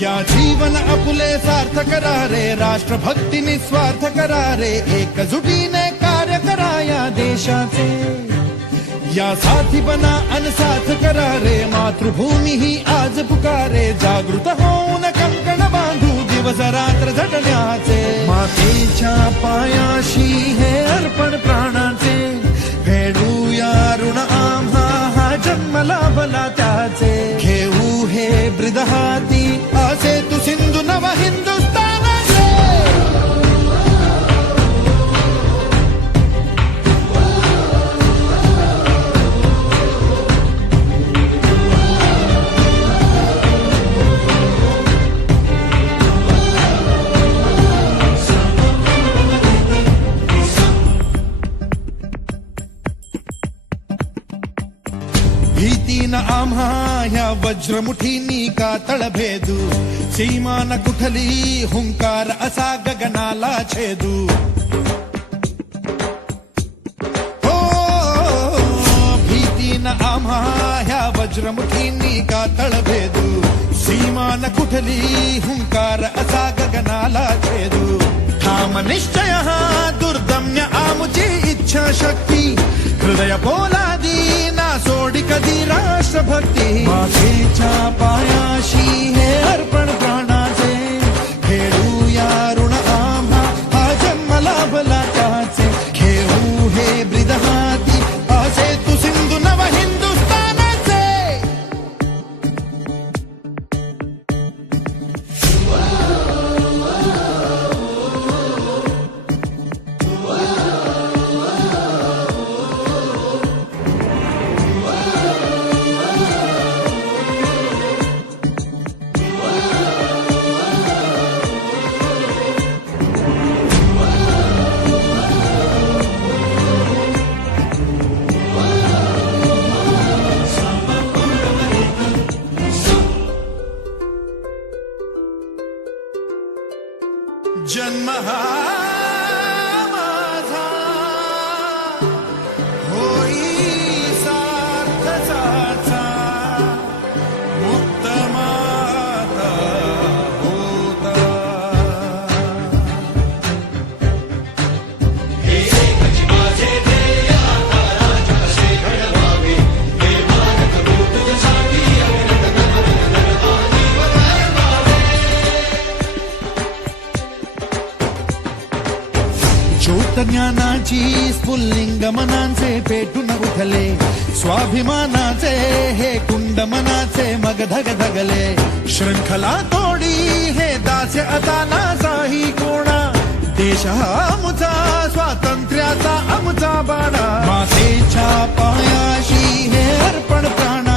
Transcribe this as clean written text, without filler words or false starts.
या जीवन आपुले सार्थ करा रे, राष्ट्रभक्ती निस्वार्थ करा रे, एकजुटीने कार्य करा या देशाचे. या साथी बना अनसाथ करा रे, मातृभूमी ही आज पुकारे. जागृत होऊन कंकण बांधू दिवस रात्र झटण्याचे. मातेच्या पायाशी हे अर्पण प्राणाचे, फेडूया ऋण आम्हा हा जन्म लाभला त्याचे. घेऊ हे ब्रिद हाती असे तू सिंधू नव हिंदुस्थानाचे. भीतीन आम्हा ह्या वज्रमुठीनी का तळभेदू. सीमा न कुठली हुंकार असा गगनाला छेदू. हो भीतीन आम्हा ह्या वज्रमुठीनी का तळभेदू. सीमा न कुठली हुंकार असा गगनाला छेदू. ठाम निश्चय हा दुर्दम्य आमुची इच्छा शक्ती. हृदय पोलादी ना सोडी कधी राष्ट्रभक्ती. मातेच्या पायाशी हे अर्पण प्राणाचे, फेडूया ऋण आम्हा हा जन्म लाभला त्याचे. घेऊ हे ब्रिद हाती असे तू सिंधू नव हिंदुस्थानाचे. जन्म हा माझा होई सार्थकाचा. मुक्त माता होता. हे एकच माझे ध्येय आता राज असे घडवावे. हे भारत भू तुझ्यासाठी अविरत नवनवन आजीवन वाढवावे. ज्योत ज्ञानाची स्फुल्लिंग मनांचे पेटून उठले. स्वाभिमानाचे हे कुंड मनाचे मग धगधगले. श्रृंखला तोडी हे दास्य आता नासाही कोणा. देश हा आमचा स्वातंत्र्याचा आमचा बाणा. मातेच्या पायाशी हे अर्पण प्राण